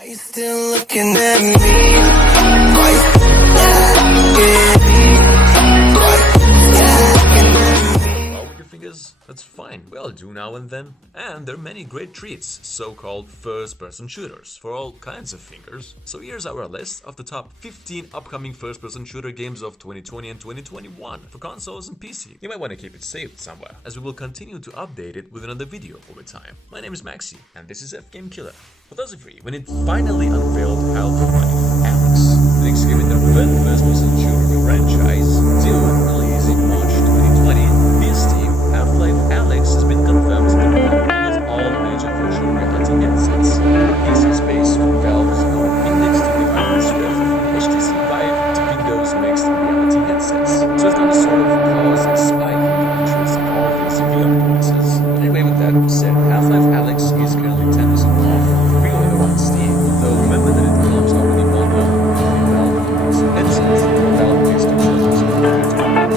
Are you still looking at me? Are you still looking at me? Well, with your fingers, that's fine. We all do now and then. And there are many great treats, so-called first-person shooters, for all kinds of fingers. So here's our list of the top 15 upcoming first-person shooter games of 2020 and 2021 for consoles and PC. You might want to keep it saved somewhere, as we will continue to update it with another video over time. My name is Maxi, and this is F-Game Killer. For those of you, when it finally unveiled Half-Life Alex, the next game in the first-person shooter franchise, due to release in March 2020, via Steam, Half-Life Alex has been confirmed to be compatible with all major virtual reality headsets. This is based on Valve's own index-to-device Swift HTC Vive to Windows mixed reality headsets. So it's going to sort of cause a spike in the interest of all these VR devices. But anyway, with that said, Half-Life Alex is currently 10% off pre-order on Steam, though remember that it comes already bundled with Valve headsets, Valve-based controllers,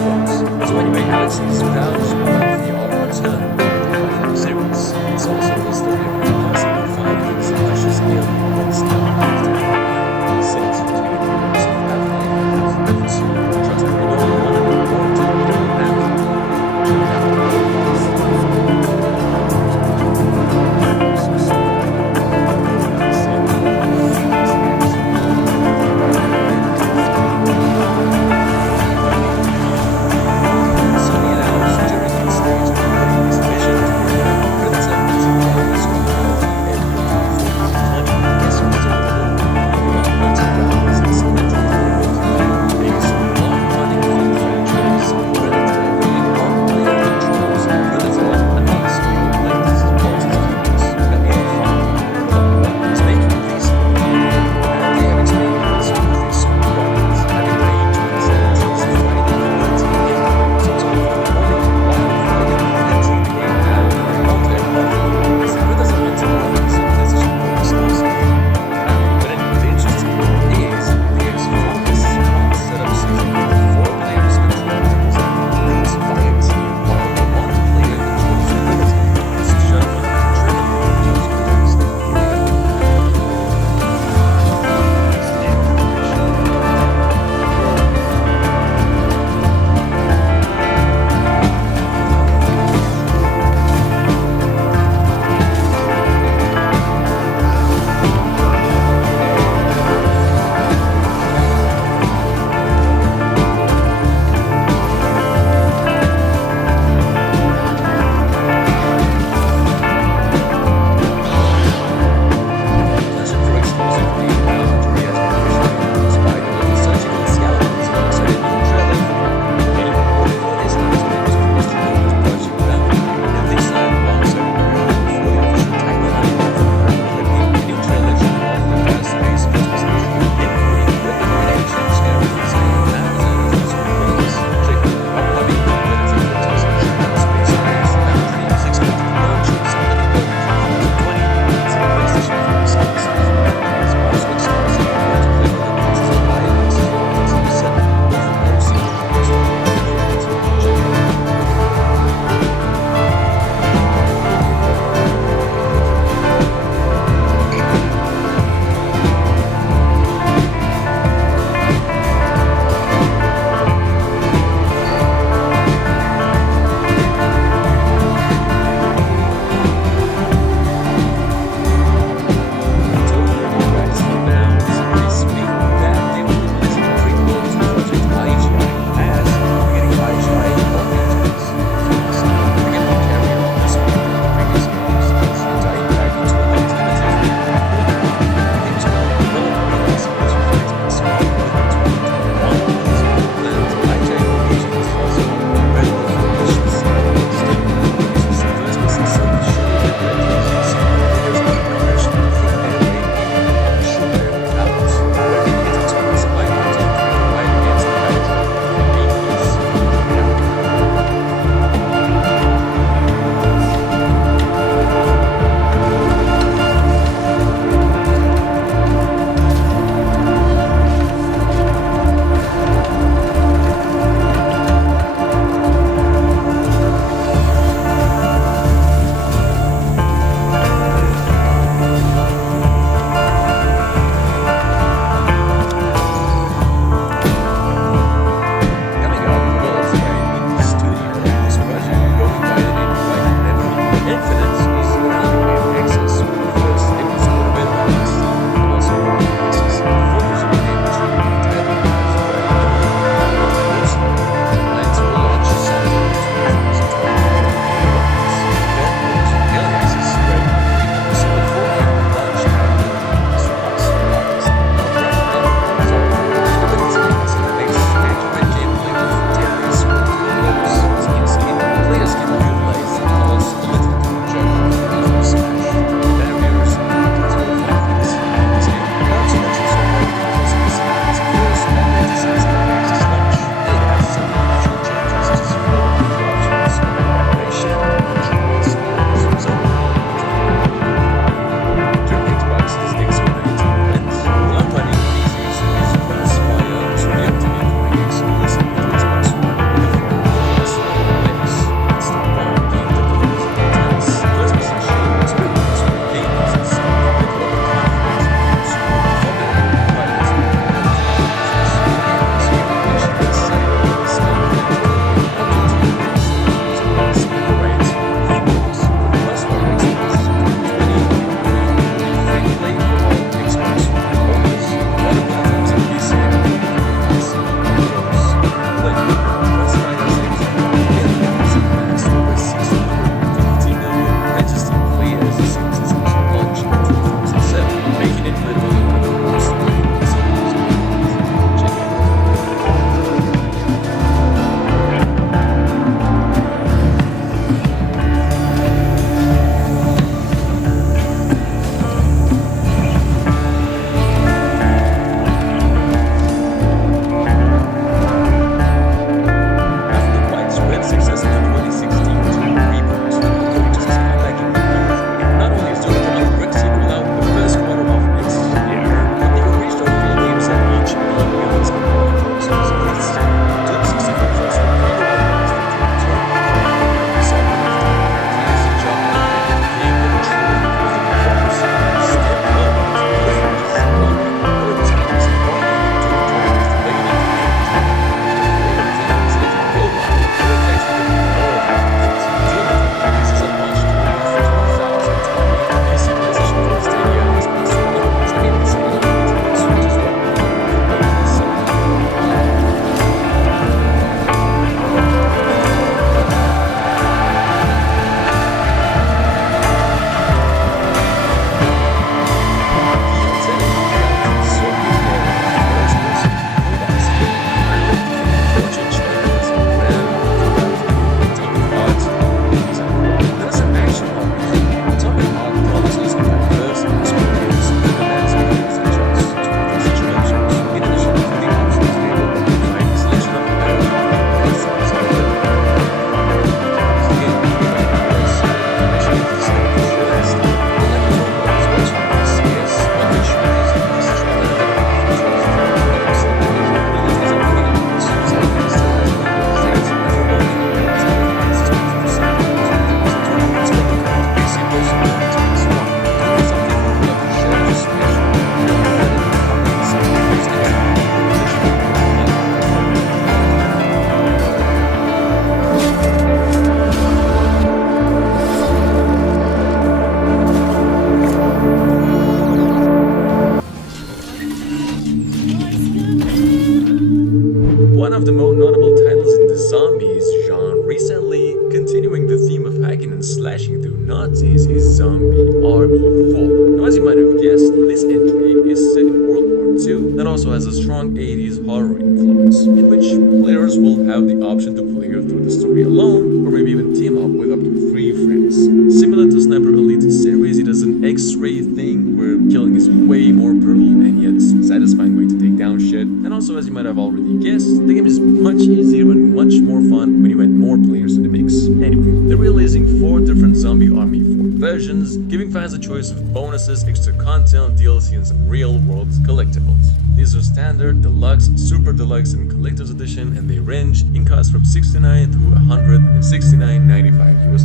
one of the more notable titles in the zombies genre recently, continuing the theme of hacking and slashing through Nazis, is Zombie Army 4. Now, as you might have guessed, this entry is set in World War II and also has a strong 80s horror influence, in which players will have the option to play through the story alone, or maybe even team up with up to 3 friends. Similar to Sniper Elite series, it has an X-ray thing where killing is way more brutal and yet satisfying way to take down shit. And also, as you might have already guessed, the game is much easier and much more fun when you add more players to the mix. Anyway, they're releasing 4 different Zombie Army 4 versions, giving fans a choice of bonuses, extra content, DLC, and some real-world collectibles. These are standard, deluxe, super deluxe, and collector's edition, and they range in cost from $69 to $169.95 US.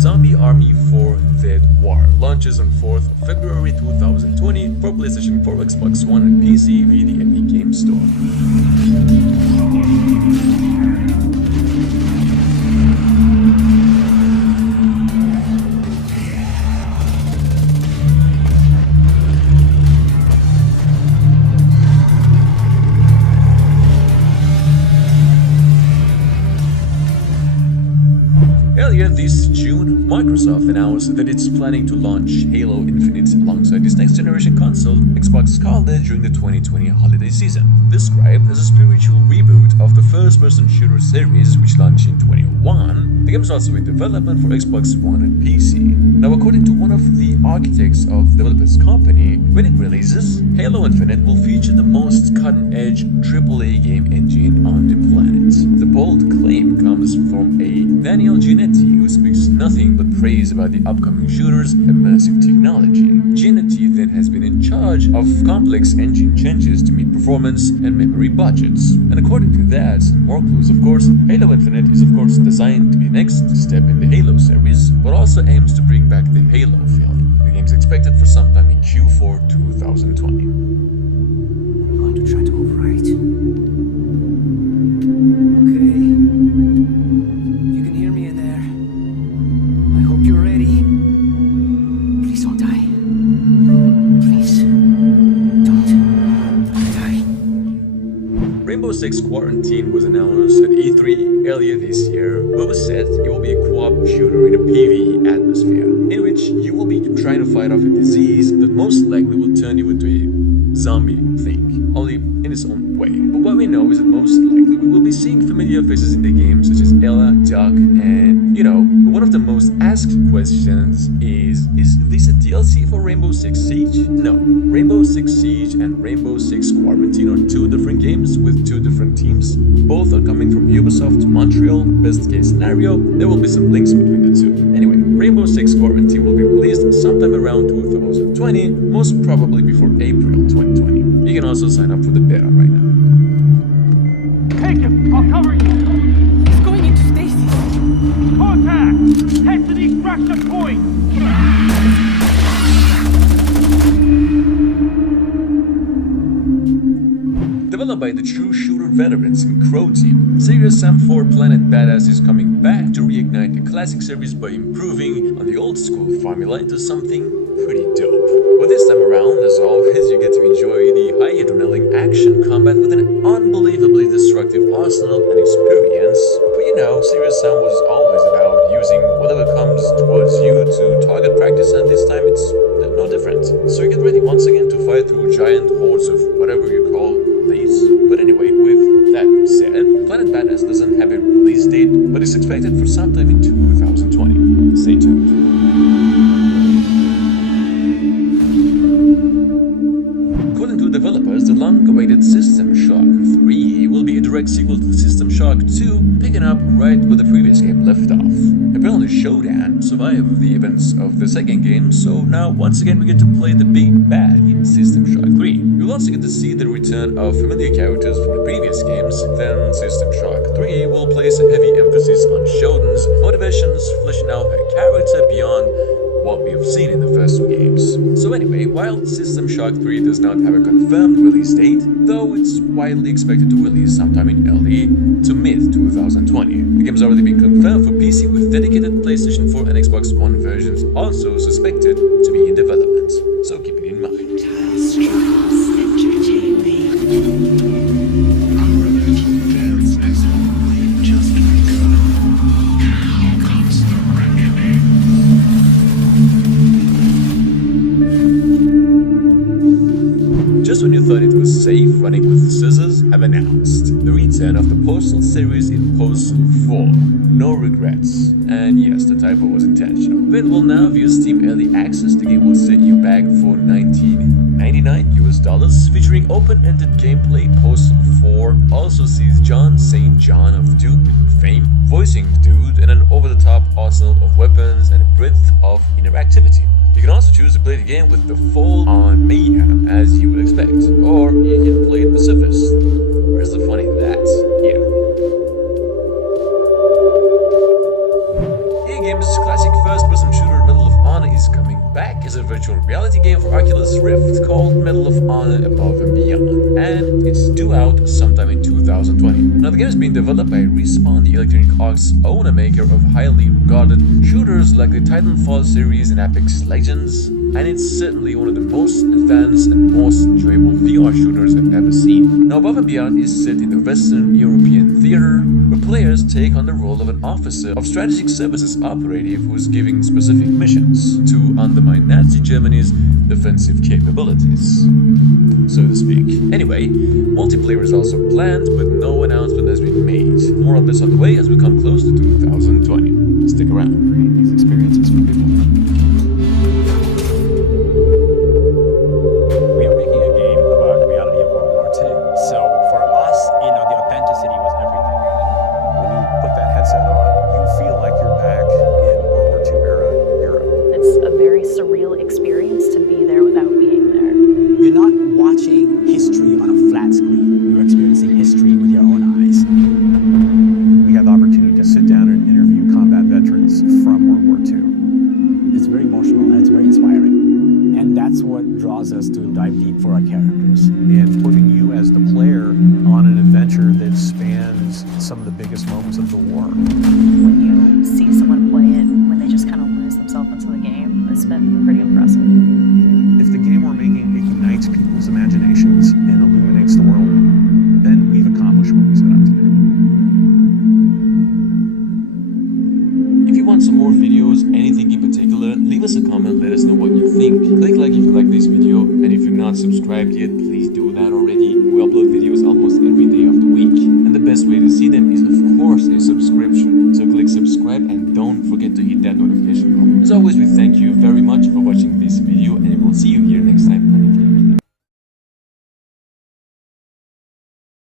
Zombie Army 4 Dead War launches on 4th of February 2020 for PlayStation 4, Xbox One, and PC via the Epic Games Store. Earlier this June, Microsoft announced that it's planning to launch Halo Infinite alongside its next-generation console, Xbox Scarlet, during the 2020 holiday season. Described as a spiritual reboot of the first-person shooter series, which launched in 2021, the game is also in development for Xbox One and PC. Now, according to one of the architects of the developer's company, when it releases, Halo Infinite will feature the most cutting-edge AAA game engine on the planet. The bold claim comes from a Daniel Giannetti, who speaks nothing but praise about the upcoming shooter's immersive technology. Giannetti then has been in charge of complex engine changes to meet performance and memory budgets. And according to that, and more clues of course, Halo Infinite is of course designed to be the next step in the Halo series, but also aims to bring back the Halo feeling. The game's expected for sometime in Q4 2020. I'm going to try to overwrite. Okay. If you can hear me in there, I hope you're ready. Please don't die. Please don't die. Rainbow Six Quarantine was announced at E3 earlier this year, but was said it will be a co-op shooter in a PvE atmosphere, in which you will be trying to fight off a disease that most likely will turn you into a zombie thing, only in its own way. But what we know is that most likely we will be seeing familiar faces in the game, such as Ella, Doc, and, you know, one of the most asked questions is this a DLC for Rainbow Six Siege? No. Rainbow Six Siege and Rainbow Six Quarantine are 2 different games with 2 different teams. Both are coming from Ubisoft Montreal. Best case scenario, there will be some links between the 2. Anyway, Rainbow Six Quarantine will be released sometime around 2020, most probably before April 2020. You can also sign up for the beta right now. Take him! I'll cover you! He's going into stasis. Contact! Head to the extraction point! Developed by the True Shooter veterans in Crow Team, Serious Sam 4 Planet Badass is coming back to reignite the classic series by improving on the old school formula into something pretty dope. But this time around, as always, you get to enjoy the high adrenaline action combat with an unbelievably destructive arsenal and experience. But you know, Serious Sam was always about using whatever comes towards you to target practice, and this time it's no different. So you get ready once again to fight through giant hordes of whatever you call these. But anyway, with that said, Planet Badass doesn't have a release date, but it's expected for sometime in 2020. Stay tuned. According to developers, the long-awaited System Shock 3 will be a direct sequel to System Shock 2, picking up right where the previous game left off. Apparently Shodan survived the events of the second game, so now once again we get to play the big bad in System Shock 3. You'll also get to see the return of familiar characters from the previous games. Then System Shock 3 will place a heavy emphasis on Shodan's motivations, fleshing out her character beyond what we have seen in the first 2 games. So anyway, while System Shock 3 does not have a confirmed release date, though it's widely expected to release sometime in early to mid-2020. The game's already been confirmed for PC, with dedicated PlayStation 4 and Xbox One versions also suspected to be in development. So keep it in mind. I'm ready to just when you thought it was safe running with scissors, have announced the return of the Postal series in Postal 4. No regrets. And yes, the typo was intentional. Available now via Steam Early Access, the game will set you back for $19.99 featuring open-ended gameplay. Postal 4 also sees John St. John of Duke fame voicing Dude and an over-the-top arsenal of weapons and a breadth of interactivity. You can also choose to play the game with the full-on mayhem, as you would expect, or you can play it pacifist. Where's the fun in that? Here. EA Games' classic first-person shooter Medal of Honor is coming back as a virtual reality game for Oculus Rift called Medal of Honor Above and Beyond, and it's due out sometime in 2020. Now, the game is being developed by Respawn, the Electronic Arts owner maker of highly regarded shooters like the Titanfall series and Apex Legends, and it's certainly one of the most advanced and most enjoyable VR shooters I've ever seen. Now, Above and Beyond is set in the Western European theater, where players take on the role of an officer of strategic services operative who's giving specific missions to undermine Nazi Germany's defensive capabilities, so to speak. Anyway, multiplayer is also planned, but no announcement has been made. More on this on the way as we come close to 2020. Stick around. Create these experiences for people. We are making a game about the reality of World War II. So for us, the authenticity was everything. When you put that headset on, you feel like you're back in World War II era Europe. It's a very surreal experience to be there without being there. You're not watching history on a flat screen. You're experiencing history with your own eyes. We had the opportunity to sit down and interview combat veterans from World War II. It's very emotional and it's very inspiring. And that's what draws us to dive deep for our characters. And putting you as the player on an adventure that spans some of the biggest moments of the war. When you see someone play it, when they just kind of lose themselves into the game, it's been pretty impressive. If the game we're making ignites people's imaginations and illuminates the world, then we've accomplished what we set out to do. If you want some more videos, anything in particular, leave us a comment, let us know what you think. Click like if you like this video, and if you're not subscribed yet, please do that already. We upload videos almost every day of the week, and the best way to see them is of course a subscription. So click subscribe and don't forget to hit that notification bell. As always, we thank you very much for watching this video, and we'll see you here next time.